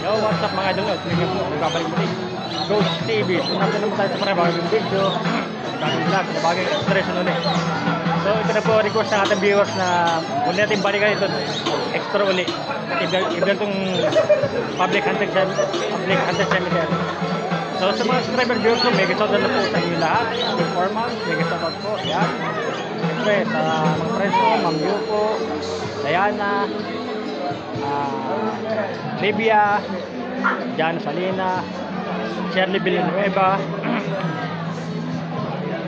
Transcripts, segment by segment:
Yo, what's up mga idol? Nagbabalik muli. Ghost TV. So, natin naman tayo sa mga bagong video. Bagong vlog, bagong expression ulit. So, ito na po request ng ating viewers na muli natin balikan ito. Extra uli. Ibigyan itong public hunted cemetery. So, sa mga subscriber viewers ko, may shoutout na po sa inyo lahat. Performance, may shoutout po. Yan. Siyempre, sa mga friends ko, Ma'am Yuko, Diana, Libya, Jan Salina, Shirley Villanueva,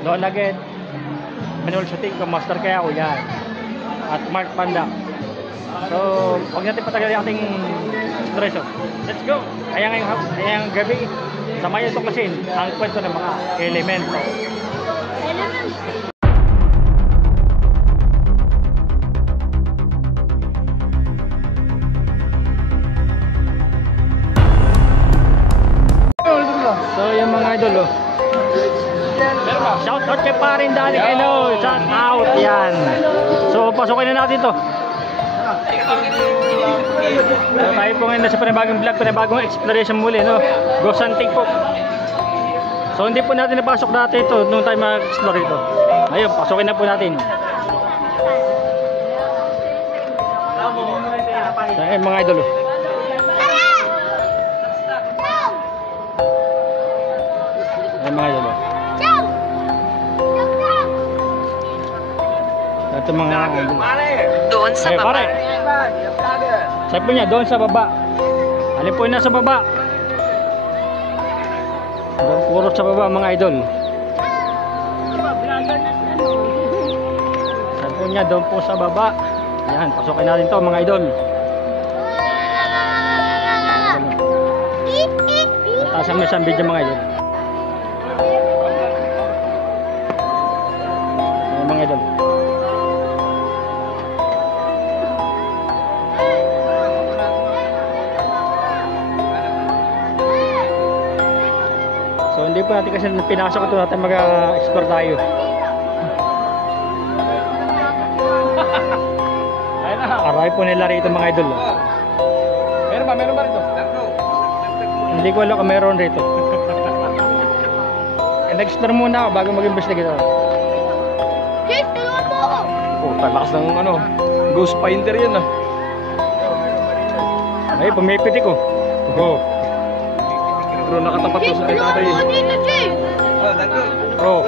Lola Get, Manuel Sotico, Master Kaya yan, at Mark Panda. So, huwag natin patagal yung ating expression. Let's go! Kaya ngayong gabi, samayan ito kasi ang kwento ng mga elemento. So yung mga idol shout out kay parin Dani Keno, shout out yan. So pasukin na natin to. So tayo po ngayon sa panibagong vlog, panibagong exploration muli, no? Ghost hunting po. So hindi po natin napasok dati ito nung tayo mag-explore ito. Ayun, pasukin na po natin. So ayun mga idol. Ayun mga idol. Ito mga doon sa baba. Sabi po niya, doon sa baba. Alin po yung nasa baba? Doon puro sa baba mga idol. Sabi po niya, doon po sa baba. Ayan, pasukin natin to mga idol. Taasan mo isang video mga idol. Ayan mga idol. So hindi po natin kasi pinasok ito natin mag-explore tayo. Aray po nila rito mga idol. Meron ba rito? Hindi ko alam kung meron rito. Nag-explore muna ako bago mag-investigate ako. Yes, tulungan mo ako! Oh, talakas ng ano, ghost finder yan ah. Ay, pumipitik ko. Oh. Bro, nakatapat to sa kay tatay. Tulungan mo dito, Jay! Oh.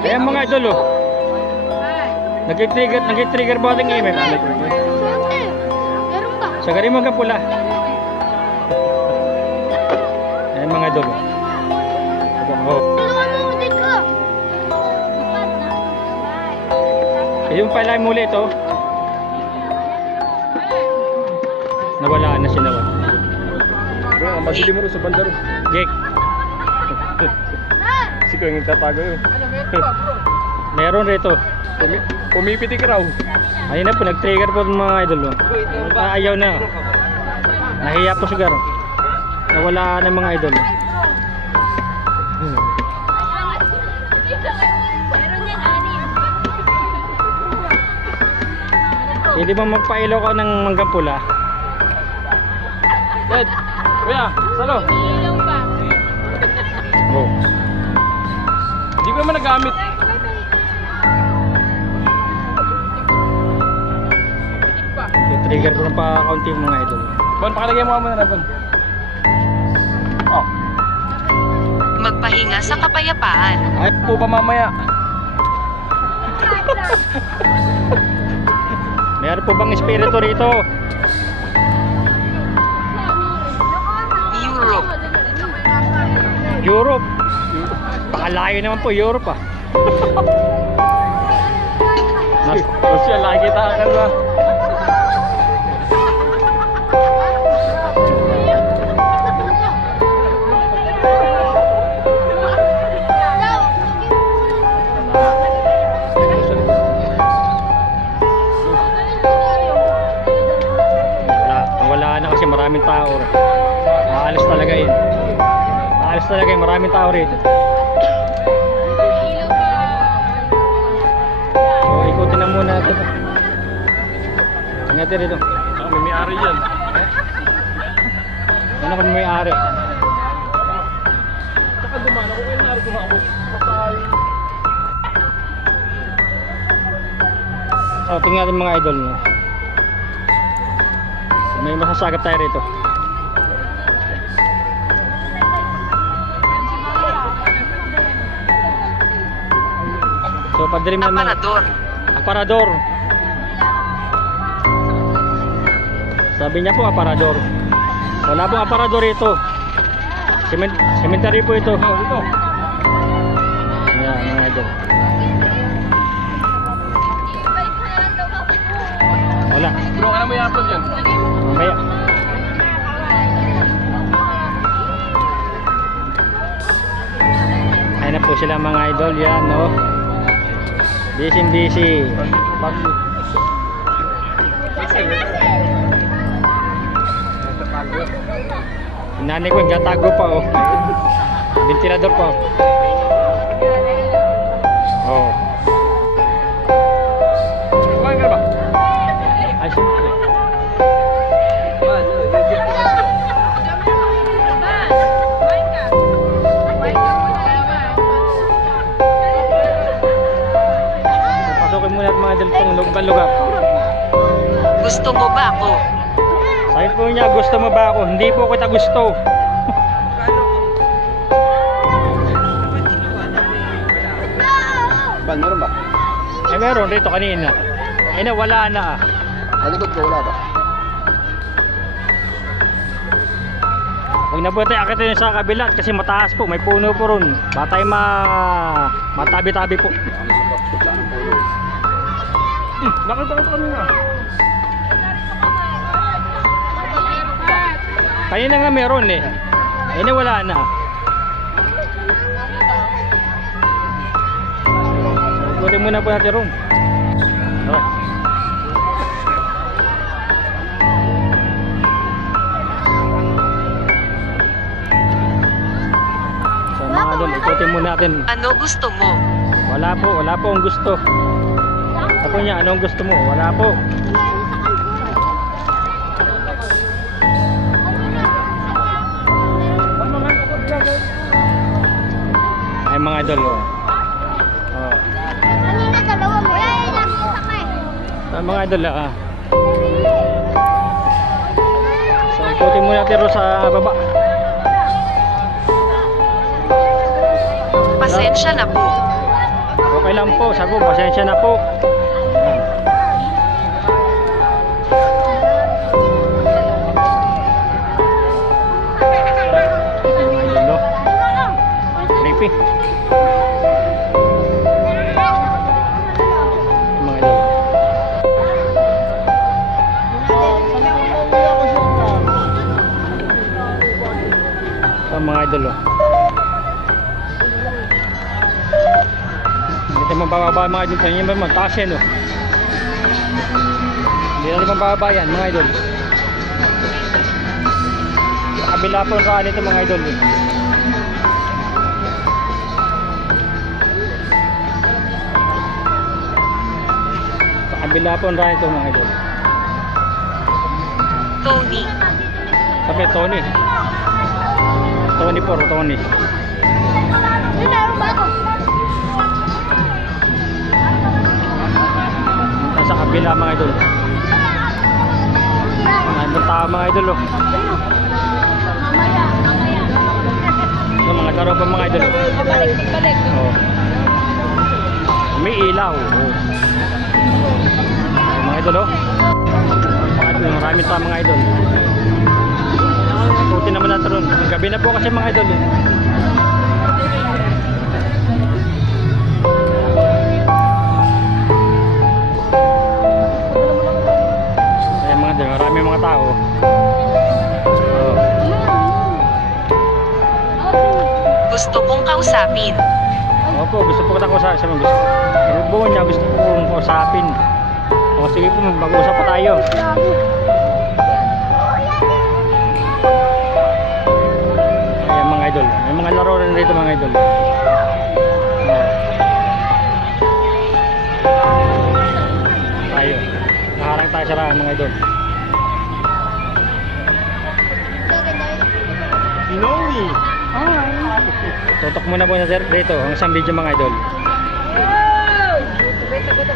Ayan mga idol oh. Nag-trigger ba ating email? Sante, meron ba? Sagarin mo ka pula. Ayan mga idol. Oh. Tulungan mo ako dito! Yung pala muli ito. Nawala na siya naman. Bro, ang masilim mo rin sa bandaro. Jake. Kasi ko yung nagtatago yun. Meron rito. Pumipitik raw. Ayun na po, nag-trigger po ng mga idol. Ayaw na. Nahiya po siguro. Nawala na mga idol. Hindi ba magpailaw ka ng manggang pula? Dad, kuya, salo. Oh. Hindi ko naman nagamit. Trigger ko na pa kaunti yung mga idol. Bon, pakalagay mo muna na, Bon. Oh, Magpahinga sa kapayapaan. ay po pa mamaya. Meron po bang espiritu rito? Europe. Europe. Pakalayo naman po Europe ah. Kasi lagi takan ba? Wala na kasi maraming tao. Aalis talaga yun. Aalis talaga yun, maraming tao rito. So ikutin na muna natin. Tingnan natin rito. May ari yan. Yan ako may-ari. Saka dumaan ako, kaya narito nga ako. Patay. So, tingnan natin mga idol. May masasagap tayo rito. So, padrim naman. Aparador. Aparador. Sabi niya po aparador. Wala pong aparador ito. Cemetery po ito. Ito. Ayan, mga idol. Wala. Bro, ano may upload yan? Mamaya. Ayan na po sila mga idol. Yan, no? Busy. Nanay ko nagtatago pa, oh. Ventilador pa, oh. Oh. Kumain ka ba? Ay, siyempre. Pasukin muna at mga idol itong lugar. Gusto mo ba ako? Sabi po niya, gusto mo ba ako? Hindi po kita gusto. Ban, meron ba? Eh meron rito kanina. Eh nawala na. Malikot ko, wala ba? Huwag na po tayo akitin sa kabila kasi mataas po. May puno po ron. Batay matabi-tabi po. Nakita ko kanina. Kanina nga meron eh. Eh nawala na. Ikutin muna po natin room. Tara. So mga idol, ikutin muna natin. Ano gusto mo? Wala po ang gusto. Ako niya, anong gusto mo? Wala po. Ay mga idol, oh. Oh. Kanina dalawa mo. Yan, sakay. So, mga idol, ah. So, ikutin muna natin ro sa baba. Pasensya na po. Okay lang po, sabi ko, pasensya na po. Ayan. Mga idol, no? Creepy. Mga idol. So, mga idol, oh. Hindi tayo mabababa mga idol. Kanina ba magtaas yan, oh. Hindi natin mabababa yan mga idol. Sa kabila po ang raan ito mga idol, eh. Sa kabila po ang raan ito mga idol. Tony. Sabi Tony. Tony po, Tony. Yun, meron ba ako? Sa kabila mga idol. Mga tao mga idol, oh. Mamaya. So, mga karopa mga idol. Balik. Oh. May ilaw. Oh. Mga idol, oh. Mga idol, marami pa mga idol. Ikutin naman natin ron. Gabi na po kasi mga idol, eh. Ayan mga idol, marami mga tao. Oh. Gusto kong kausapin. Opo, gusto po kita kausapin. Sabi gusto. Buo niya, gusto po kong kausapin. O sige po, mag-uusap pa tayo. Ayan mga idol. May mga laro rin rito mga idol. Tayo. Naharang tayo sa rahan mga idol. Gaganda yun. eh. Tutok muna po na sir dito ang isang video mga idol.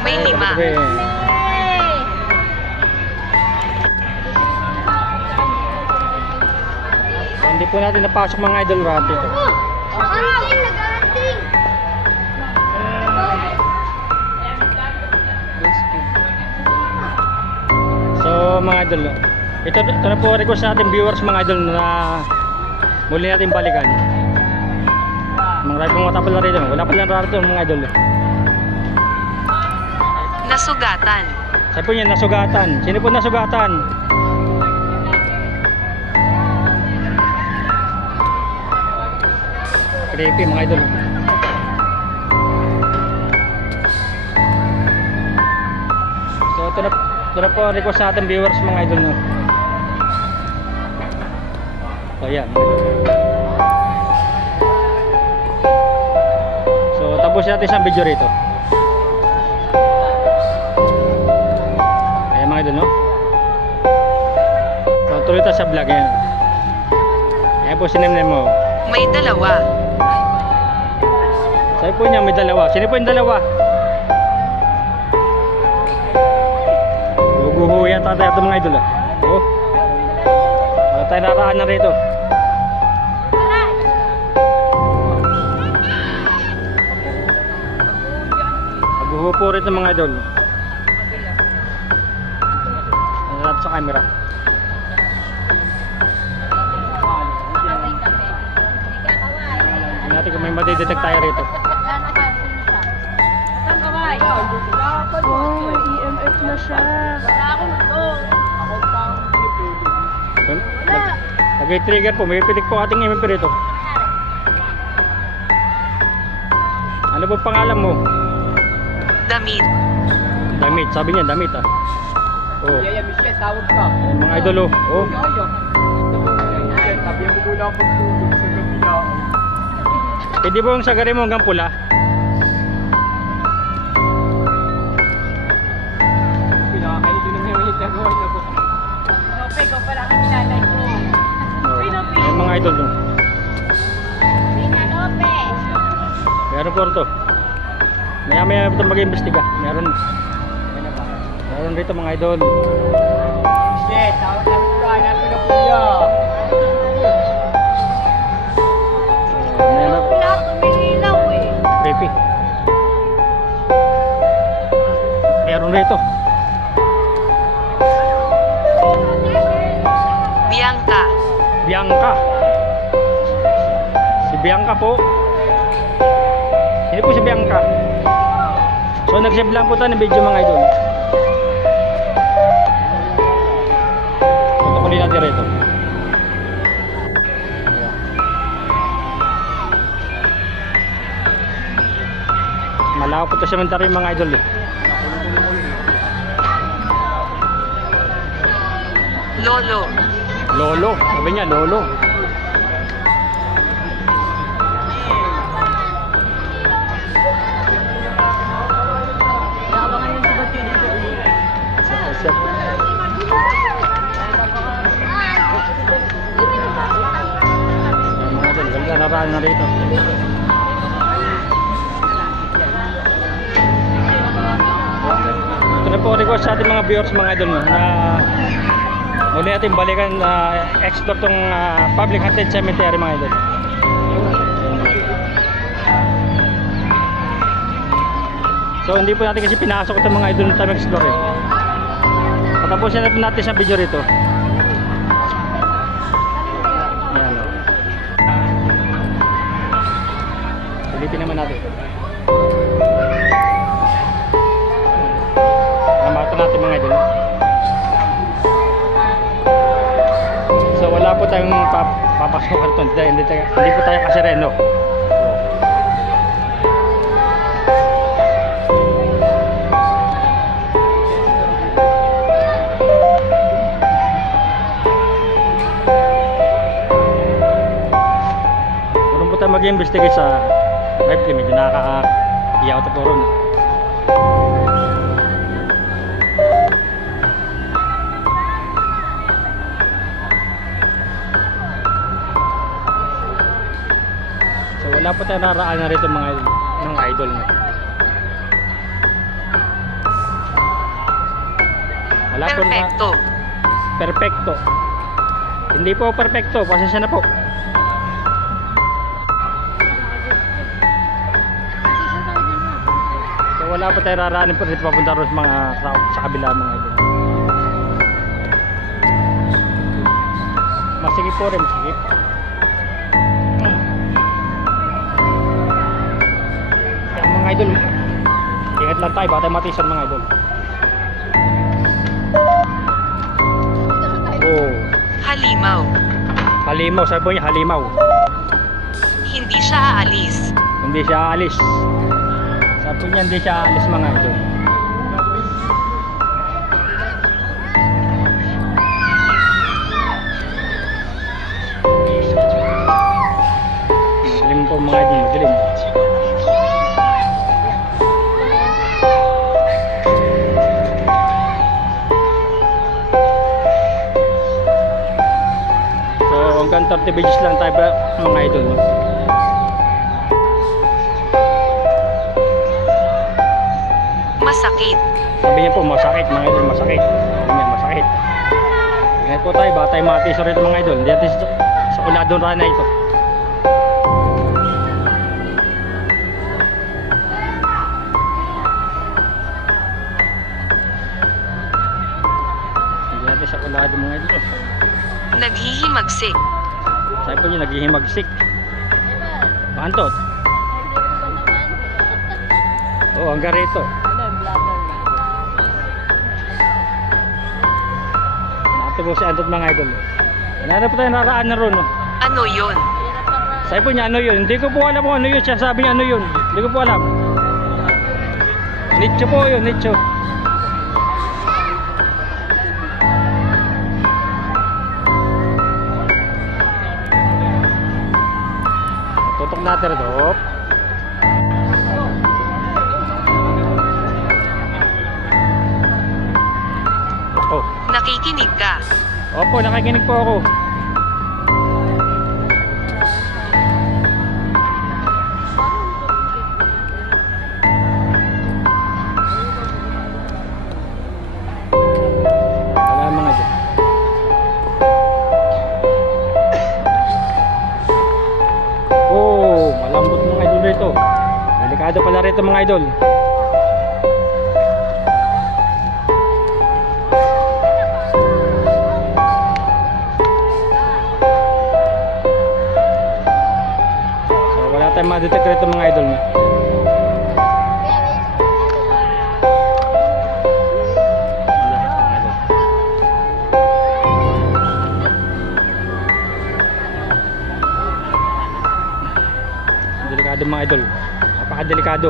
May 5. Tabi. So, hindi po natin napasok mga idol rati ito. Anting, nag-anting. So mga idol, ito na po request natin viewers mga idol na muli natin balikan. Marami pong matapal na rito. Wala pa lang rarito mga idol. Nasugatan. Saan po yan? Nasugatan. Sino po nasugatan? Creepy mga idol. So ito na po ang request natin viewers mga idol no. So yan. So tapos natin isang video rito. Ayan mga idol no. So tuloy tayo sa vlog yan. Ayan po sinimnim mo. May 2. Sabi po niya may 2. Sino po yung 2? Guguho yata tayo ito mga idol. Oh. Wala tayo naraan na rito. Guguho po rito mga idol. Nanap sa camera. Tingnan natin kung may madidetect tayo rito. Oh, EMF na siya. Wala akong doon. Nag-trigger po, may pitik po ating MP rito. Ano po pangalan mo? Damit. Damit, sabi niya damit ah. Oh. Yaya Michelle, tawag ka. Ayan, mga idol oh. Oh. Yaya. Michelle, sabi mo muna ako tulog sa gabi na. Pwede po yung sagari mo hanggang pula. Pinakakain din naman yung nagawa niya po. Oh. Ayan, mga idol no. Rina Lopez. Meron po rito. Maya ito mag-iimbestiga. Meron rito mga idol. Michelle, tawag lang ka. Nato na kuya. Meron. Wala tumilaw eh. Creepy. Meron rito. Bianca. Bianca. Si Bianca po. Hindi po si Bianca. So nag-save lang po tayo ng video mga idol. Tutukulin natin rito. Malaw po ito sa cemetery mga idol eh. Lolo. Lolo, sabi niya lolo. Sep. Mga idol, ganda naraan na rito. Ito na po request sa ating mga viewers mga idol no, na muli natin balikan explore tong public haunted cemetery mga idol. So hindi po natin kasi pinasok itong mga idol na tayo mag-explore eh. Patapusin na po natin sa video rito. Ayan o. Ulitin naman natin. Namata natin mga idol. So wala po tayong papasok karton. Hindi po tayo kasireno. Tayo mag-investigate sa live stream, medyo nakaka-iyaw ito po ron. Wala po tayong naraanan rito mga ng idol na. Wala po na Perfecto. perfecto. Hindi po perfecto, pasensya na po. So wala po tayong naraanan po rito papunta rin sa mga sa kabila mga idol. Masigip po rin, masigip. Kaya mga idol, ingat lang tayo, baka tayo matisan mga idol. Oh, Halimaw. halimaw, sabi po niya halimaw. Hindi siya aalis. Hindi siya aalis. Sabi po niya hindi siya aalis mga idol. Madilim po mga idol, madilim. So hanggang 30 pages lang tayo mga idol. No? Masakit. Sabi niya po masakit mga idol, masakit. Sabi niya masakit. Ingat po tayo, baka tayo matiso rito mga idol. Hindi natin sa Unadon Rana ito. Hindi natin sa Unadon mga idol. Naghihimagsik. Sabi po niya naghihimagsik. Pantot. Oh, hanggang rito. Natin po si Antot mga idol. Ano po tayo naraan na ron. No? Ano yon? Sabi po niya ano yun. Hindi ko po alam kung ano yun. Siya sabi niya ano yun. Hindi ko po alam. Nicho po yun, nicho. Tutok natin ito. Hop. Oh. Nakikinig ka. Opo, nakikinig po ako. Wala mga dyan. Oh, malambot mga idol rito. Delikado pala rito mga idol. So wala tayong ma-detect rito mga idol na. Delikado mga idol. Napakadelikado.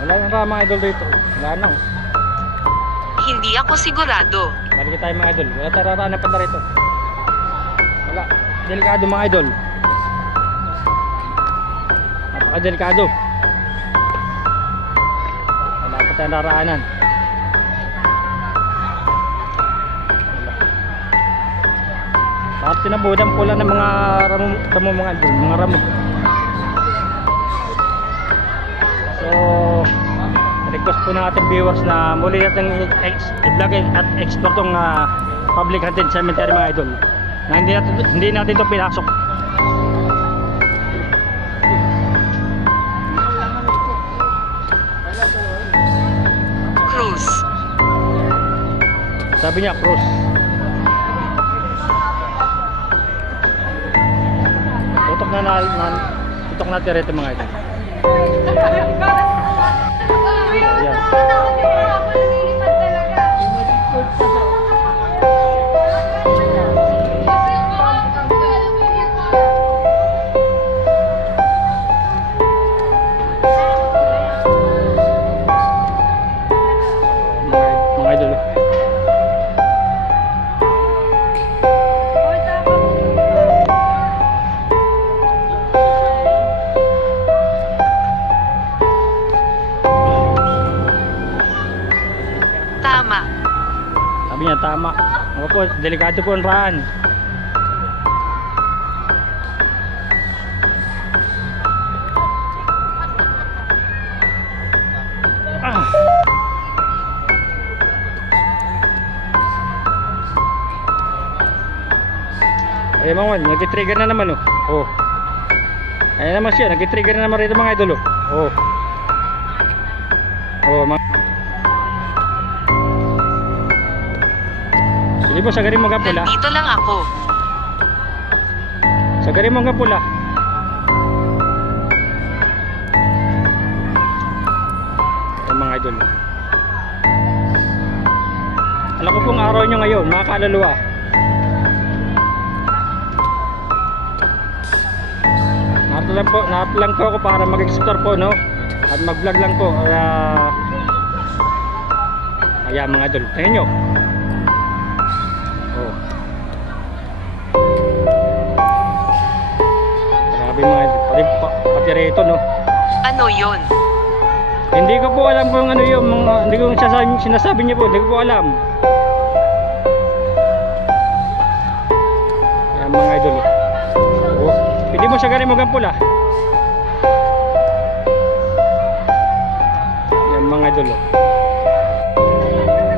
Wala na mga idol dito. Wala na. Hindi ako sigurado. Balik tayo mga idol. Wala tayong raranapan na rito. Wala. Delikado mga idol. Napakadelikado. Wala pa tayong raraanan. Bakit tinabudan po lang ng mga ramo mga idol. Mga ramo. So, request po ng ating viewers na muli natin i-vlog at explore tong public haunted cemetery mga idol. Na hindi natin ito pinasok. Cruz. Sabi niya, cross. Tutok natin rito mga idol. Ayan. Mga idol. Tama. Sabi niya tama. Ako po, delikado po ang raan. Ayan mga idol, nag-trigger na naman oh. Oh. Ayan naman siya, nag-trigger na naman rito mga idol oh. Oh. Oh, mga Hindi po, sagarin mo nga pula. Nandito lang ako. Sagarin mo nga pula. Ayan mga idol. Alam ko pong araw nyo ngayon, mga kaluluwa. Narito lang po ako para mag-explore po, no? At mag-vlog lang po. Ayan mga idol, tingnan nyo. Oh. Grabe mga idol, pati rito, no? Ano yon? Hindi ko po alam kung ano yung mga, hindi ko sinasabi niyo po, hindi ko po alam. Ayan mga idol. Oh, pwede mo siya garin mo pula. Ayan mga idol.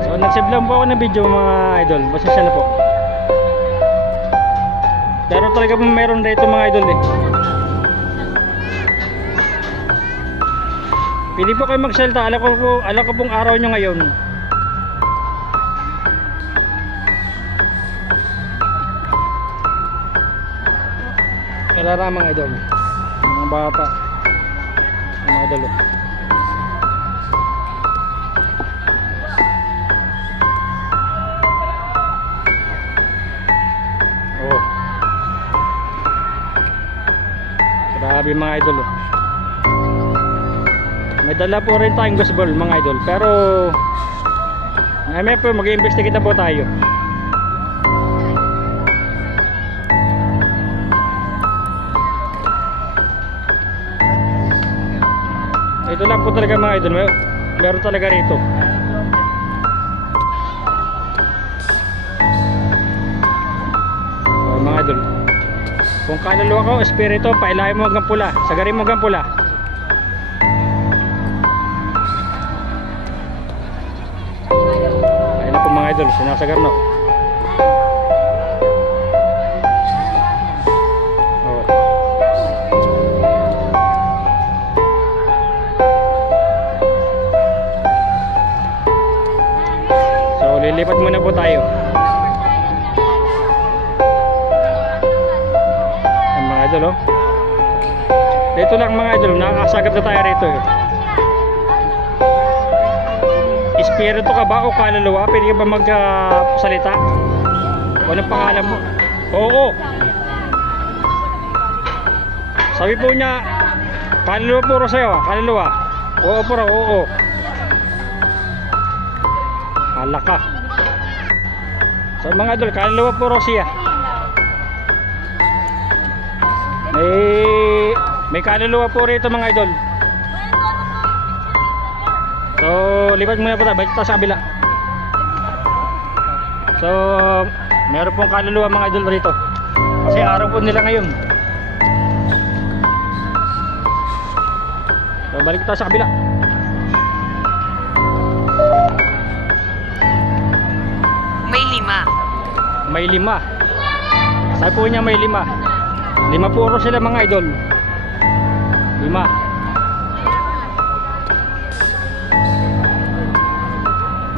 So nagsave lang po ako ng video mga idol. Pasensya na po. Pero talaga po meron rito mga idol eh. Pwede po kayo magsalita. Alam ko pong araw nyo ngayon. Kailangan mga idol, mga bata, mga idol. Oh, grabe mga idol. May dala po rin tayong gusbol mga idol. Pero ngayon po mag-i-investigate na po tayo. Ito lang po talaga mga idol. Meron talaga rito. Oh, mga idol, kung kaluluwa ko, espiritu, pailahin mo hanggang pula. Sagarin mo hanggang pula. Ayun na po mga idol, sinasagar na. Oh. So lilipat muna po tayo. Ang mga idol oh. Dito lang mga idol, nakakasagap na tayo rito eh. Espiritu ka ba o kaluluwa? Pwede ka ba magsalita? Anong pangalan mo? Oo. Sabi po niya, kaluluwa puro sa'yo. Kaluluwa. Oo puro, oo. Hala ka. So mga idol, kaluluwa puro siya. May kaluluwa po rito mga idol. So lipat muna po tayo, balik tayo sa kabila. So meron pong kaluluwa mga idol rito. Kasi araw po nila ngayon. So balik tayo sa kabila. May 5. May 5. Sabi po niya may 5. 5 puro sila mga idol. 5.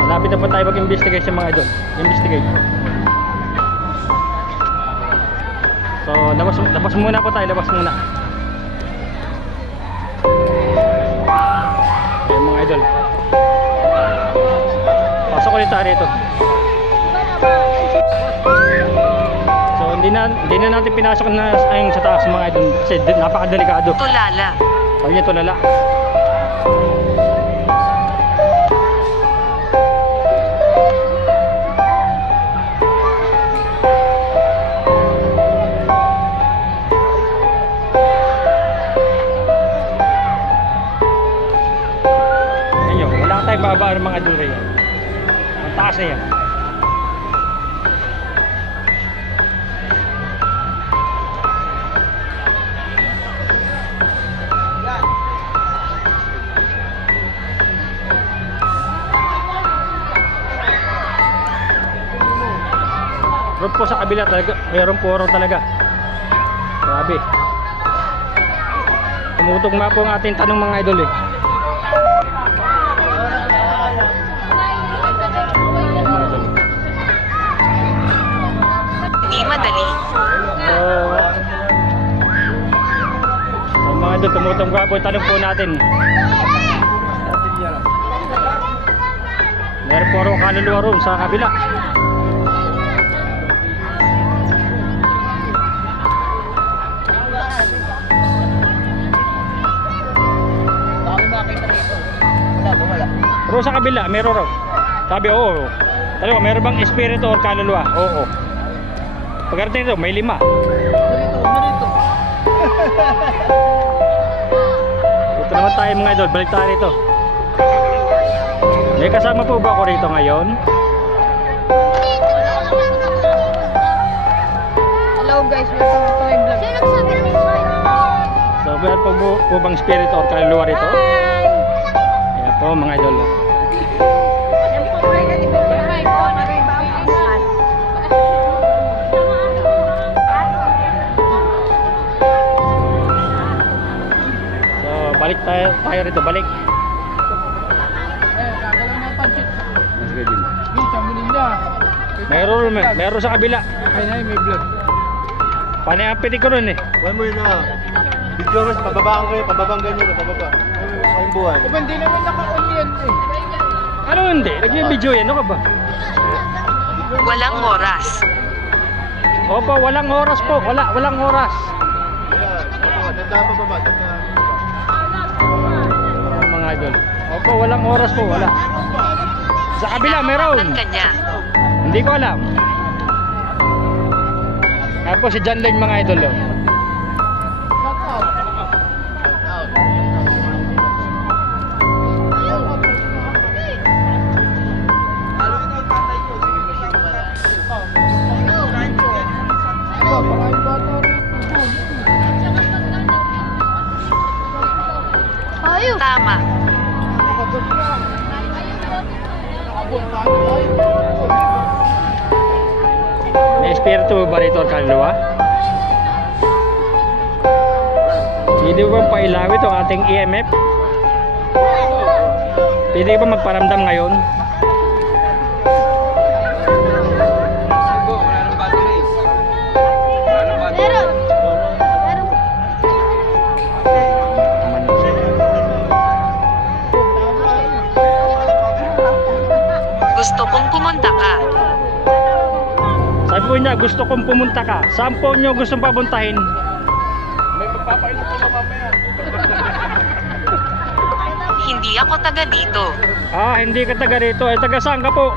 Malapit na po tayo mag-investigate sa mga idol. Investigate. So labas muna po tayo. Labas muna. Ayan mga idol. Pasok ulit tayo rito. So hindi na natin pinasok na ayun sa taas mga idol. Kasi napakadelikado. Tulala. Sabi niya tulala. Ayun, wala tayong bababa ng mga idol yan. Ang taas na yan. Doon po sa kabila talaga, mayroong puro talaga. Grabe. Tumutugma po ang ating tanong mga idol eh. Di madali. So mga idol, tumutugma po ang tanong po natin. Meron po rin kaluluwa roon sa kabila. Pero sa kabila, meron raw. Sabi, oo. Talaga, meron bang espiritu or kaluluwa? Oo. Pagkarating ito, may 5. Ito naman tayo mga idol, balik tayo rito. May kasama po ba ako rito ngayon? Hello guys, welcome to my vlog. Sino nagsabi ng smile? So, meron po bang espiritu or kaluluwa rito? Ayan po mga idol. So, balik tayo rito, balik. Meron sa kabila. Ay, may vlog. Panayampiti ko nun eh. Buwan mo yun na. Video mas, pababaan kayo, pababanggan nyo na, pababa. Kayong buwan. O ba, hindi naman naka-on yan eh. Ano hindi? Nag-video yan, ano ka ba? Walang oras. Opo, walang oras po. Walang oras. Yeah, tanda pababa, tanda. Ayan, mga idol. Opo, walang oras po, wala. Sa kabila, meron. Inahawakan ka niya. Hindi ko alam. Ayan po si John Lane mga idol. Oh. Ayun. Tama. May espiritu ba rito ang kaluluwa? Pwede ba pailawit ang ating EMF? Pwede ba magparamdam ngayon? Meron. Meron. Gusto kong pumunta ka. Sabi po niya, gusto kong pumunta ka. Saan po niyo gustong papuntahin? May magpapainom ko mamaya. Hindi ako taga dito. Ah, hindi ka taga rito. Eh, taga saan ka po?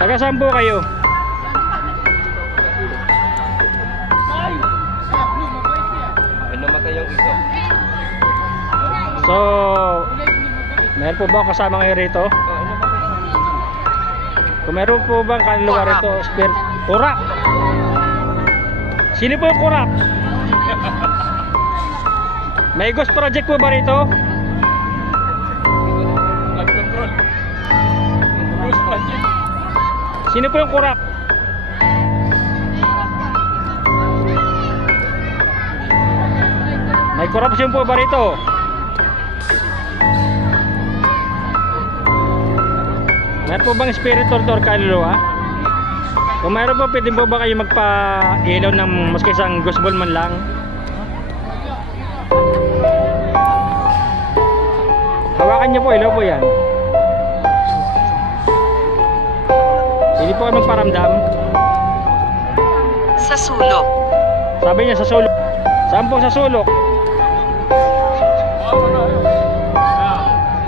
Taga saan po kayo? May namatay yung iso. So, meron po ba kasama kayo rito? Kung meron po bang kaluluwa rito, spirit? Kurak! Sino po yung kurak? May ghost project po ba rito? Blood control. Ghost project. Sino po yung kurak? May corruption po ba rito? Meron po bang espiritu or kaluluwa? Kung meron po, pwede po ba kayo magpa-ilaw ng maski isang ghost ball man lang? Hawakan niyo po, ilaw po yan. Hindi po kayo magparamdam. Sa sulok. Sabi niya sa sulok. Saan po sa sulok?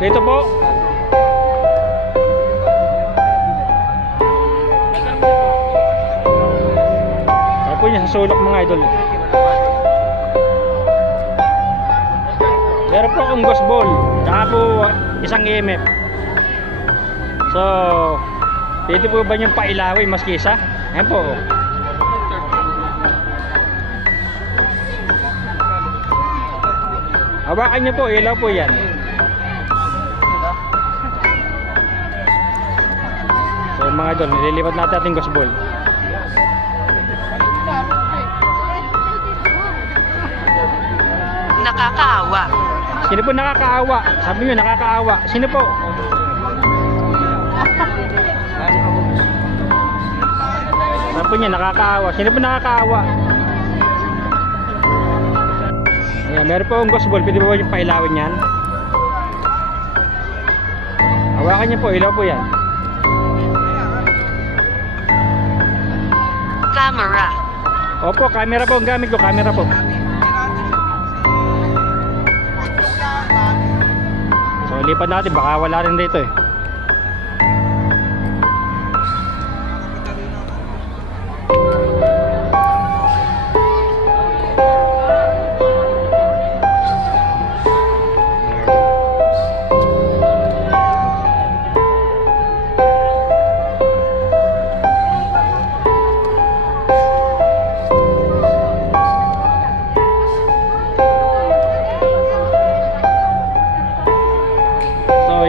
Dito po. Sabi po niya sa sulok mga idol. Meron po akong ghost ball. Tsaka po isang EMF. So, pwede po ba niyong pailawin maski isa? Ayan po. Hawakan niyo po, ilaw po yan. So Ayan mga idol, nililipat natin ating gospel. Nakakaawa. Sino po nakakaawa? Sabi nyo nakakaawa. Sino po? Sabi po niya nakakaawa. Sino po nakakaawa? Ayan, meron po ang gospel. Pwede po yung pailawin yan. Hawakan niyo po, ilaw po yan. Camera. Opo, camera po ang gamit ko. Camera po. So, lipat natin. Baka wala rin dito eh.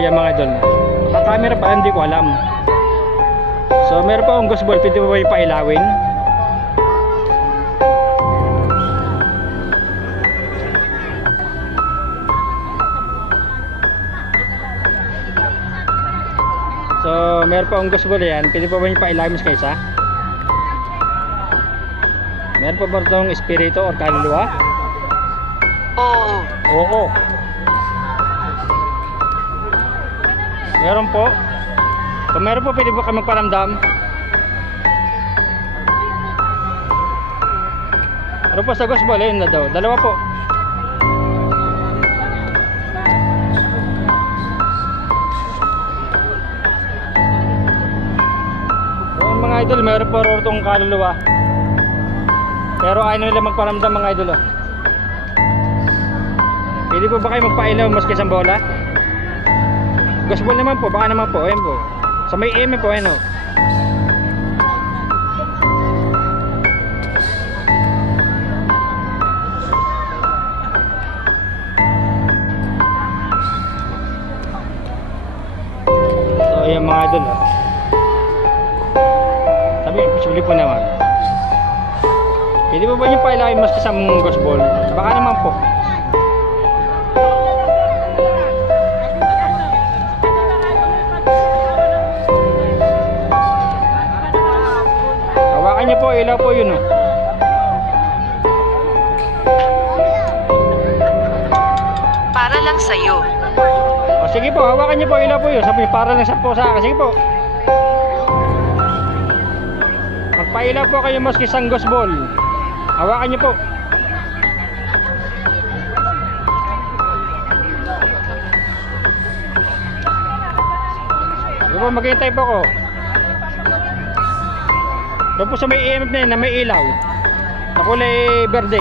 Yan mga idol, camera pa hindi ko alam. So meron pa akong gospel, pwede mo ba yung pailawin? So meron pa akong gospel yan, pwede pa ba yung pailawin sa kaysa? Meron pa ba itong espiritu o kaluluwa? Oo. Oo. Meron po. Kung meron po, pwede po kayo magparamdam. Ano po sa gospel? Ayun na daw. Dalawa po. So, mga idol, meron po rin itong kaluluwa. Pero ayaw nila magparamdam mga idol. Pwede po ba kayo magpailaw maski sa bola? Gospel naman po, baka naman po, ayan po. Sa may M po, ayan o. So, ayan mga idol o. Sabi, posible po naman. Pwede po ba nyo pailawin mas kasang gospel? Baka naman po. Hawakan niyo po, ilaw po yun o. Para lang sa'yo. O sige po, hawakan niyo po, ilaw po yun. Sabi niyo, para lang sa po sa akin. Sige po. Magpailaw po kayo maski isang gospel. Hawakan niyo po. Sige po, maghintay po ko. Doon po sa may EMF na yun, na may ilaw na kulay berde.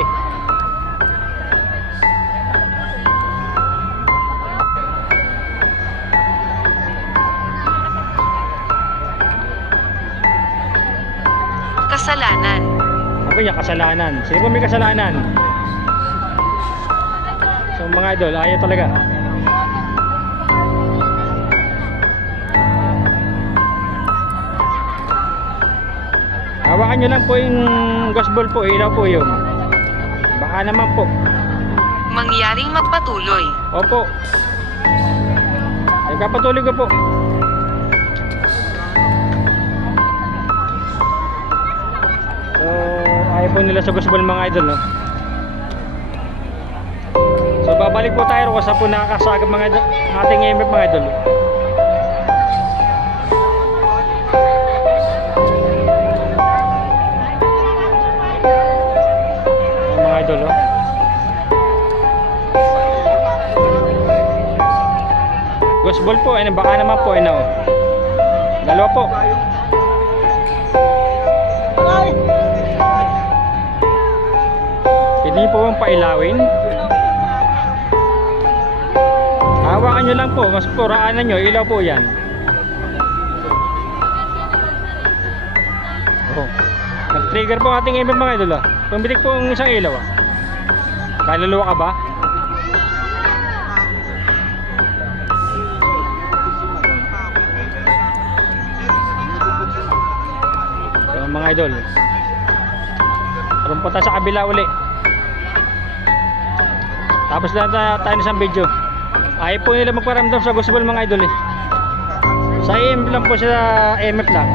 Kasalanan. Ako niya, kasalanan. Sino po may kasalanan? So mga idol, ayaw talaga. Hawakan nyo lang po yung gospel po, ilaw po yun. Baka naman po. Mangyaring magpatuloy. Opo. Nagpapatuloy ko po. So, ayaw po nila sa gospel mga idol, no? So, babalik po tayo kung saan po nakakasagap mga idol, ating EMF mga idol. Mga idol, no? Gospel po, eh, baka naman po, eh, no? Dalawa po. Pwede niyo po bang pailawin? Hawakan nyo lang po, mas puraanan nyo, ilaw po yan. Oh. Nag-trigger po ang ating EMF mga idol, ah. Pumitik po ang isang ilaw, ah. Kaluluwa ka ba? mga idol. Punta sa kabila uli. Tapos lang tayo ng isang video. Ayaw po nila magparamdam sa gospel mga idol eh. Sa EMF lang po siya, EMF lang.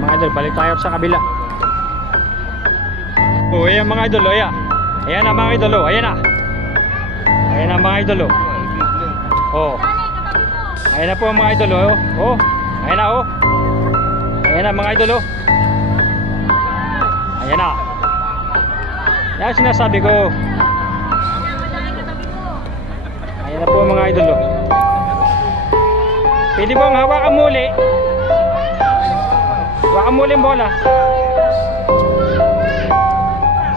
Mga idol, balik tayo sa kabila. Oh, ayan mga idol, oh, ayan. Ayan na mga idol, oh, ayan na. Ayan na mga idol, oh. Oh. Ayan na po mga idol, oh. Oh, ayan na, oh. Ayan na mga idol, oh. Ayan na. Yan sinasabi ko. Ayan na po mga idol, oh. Pwede bang hawakan muli? Hawakan muli ang bola.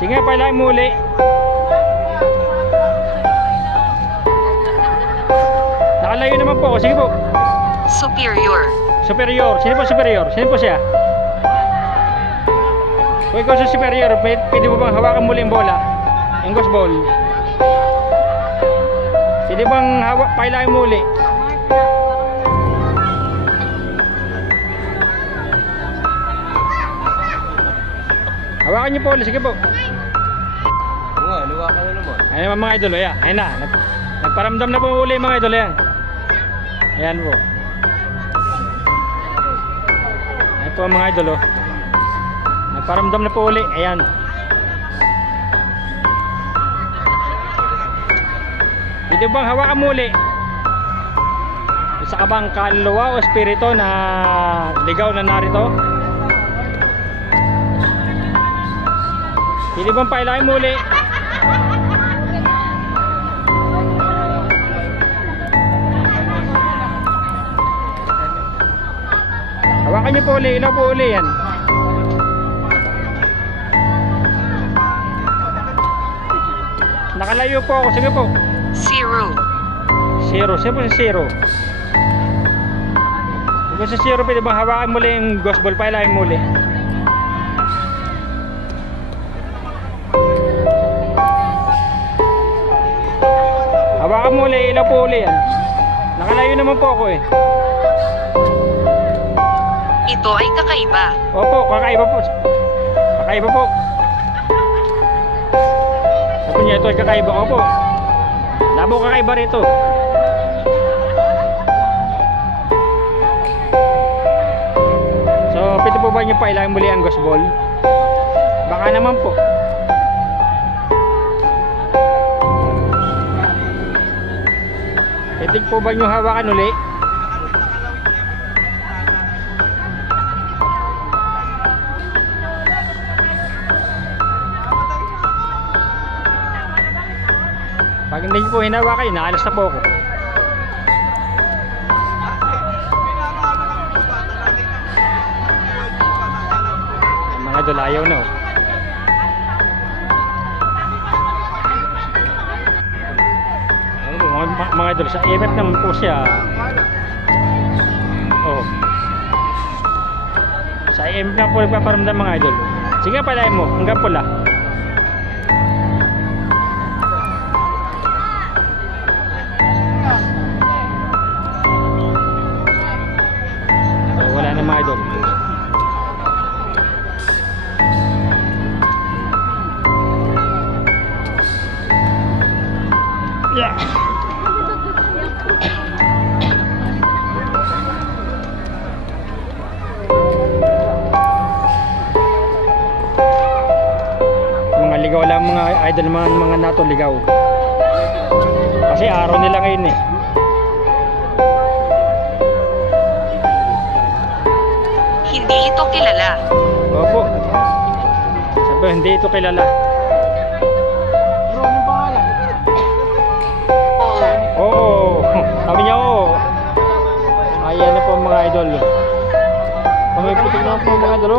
Sige, pailahin muli. Nakalayo naman po ako. Sige po. Superior. Superior. Sino po superior? Sino po siya? Kung ikaw sa superior, pwede mo bang hawakan muli ang bola? Ang ghost ball. Pwede bang pailahin muli? Hawakan niyo po ulit. Sige po. Oo, luwa ka na naman. Ayan naman mga idol. Ayan. Ayan na. Nagparamdam na po uli mga idol. Ayan. Ayan po. Ayan po mga idol. Oh. Nagparamdam na po uli. Ayan. Pwede bang hawakan muli? Isa ka bang kaluluwa o espiritu na ligaw na narito? Pwede bang pailahin muli? Hawakan niyo po uli. Ilaw po uli yan. Nakalayo po ako. Sige po. Zero. Zero. Sino po si Zero? Kung si Zero, pwede bang hawakan muli yung ghost ball? Pailahin muli. Hawakan muli. Ilaw po uli yan. Nakalayo naman po ako eh. Ito ay kakaiba. Opo, kakaiba po. Kakaiba po. Sabi niya, ito ay kakaiba. Opo. Labo kakaiba rito. So, pwede po ba niyo pailahin muli ang ghost ball? Baka naman po. Pwede po ba niyo hawakan uli? Pag hindi po hinawakan, naalis na po ako. Mga idol, ayaw na oh. Mga idol, sa EMF naman po siya. Oh. Sa EMF naman po nagpaparamdam mga idol. Sige, palahin mo, hanggang pula. Wala na mga idol. Yeah. Mga ligaw lang mga idol, mga nato ligaw. Kasi araw nila ngayon eh. Hindi ito kilala. Opo. Sabi, hindi ito kilala. Oo. Sabi niya oo. Ayan na po mga idol. Pangiputik na po mga idol.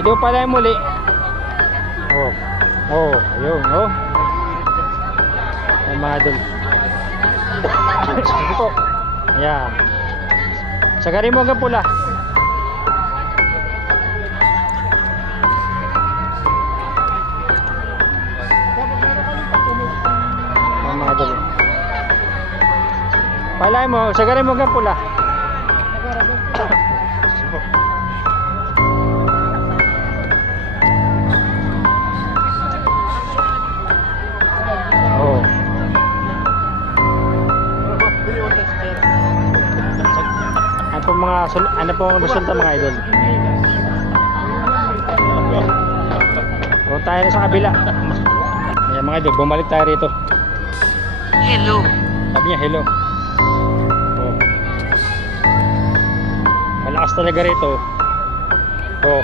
Ito pala yung muli. Oh. Oh. Ayun. Oh. Ayan mga idol. Ito po. Ayan. Sagarin mo hanggang pula. Palay mo, sagarin mo hanggang pula. Oh. Ano po mga ano po ang resulta mga idol? O tayo na sa kabila. Ayan mga idol, bumalik tayo rito. Hello. Sabi niya hello. Oh. Malakas talaga rito. Oh.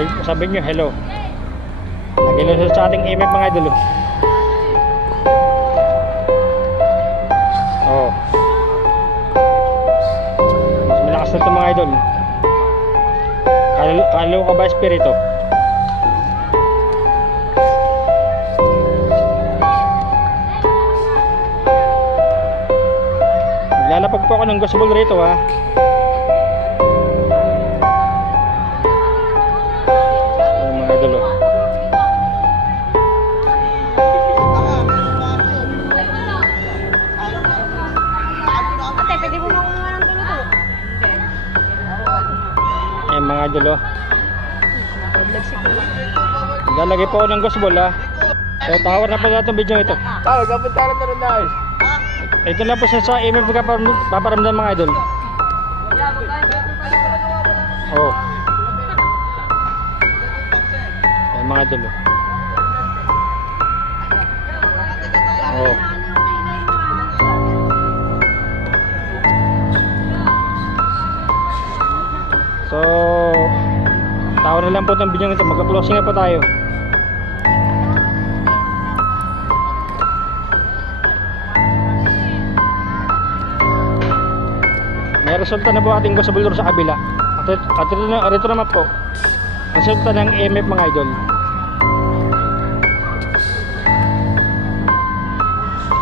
Ay, sabi niyo hello. Nagilusot sa ating email mga idol. Oh. Mas malakas na ito mga idol. Kalo ka ba espiritu? Lalapag po ako ng gospel rito ha. Ayan mga idol oh. Ate, pwede mo makuha ng tulo-tulo? Ayan mga idol oh. Lalagay po ako ng gospel ha. So tawar na po natin video ito. Kapunta na tayo na ayos. Ito lang po siya sa email paparamdam mga idol. Oh. Ayan mga idol oh. Oh. So tawa na lang po itong video nito. Magka-closing na po tayo. May resulta na po ating gospel sa kabila. At ito naman po resulta ng EMF mga idol.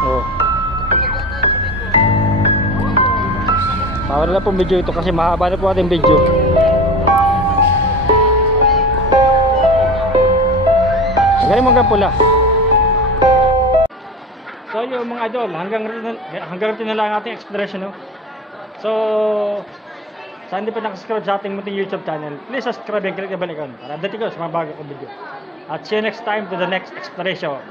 Oh. Power na po video ito kasi mahaba na po ating video. Galing mga pula. So yung mga idol, hanggang rito na lang ating explanation no. So sa hindi pa nakasubscribe sa ating munting YouTube channel, please subscribe and click the bell icon para update ko sa mga bago kong video. At see you next time to the next exploration.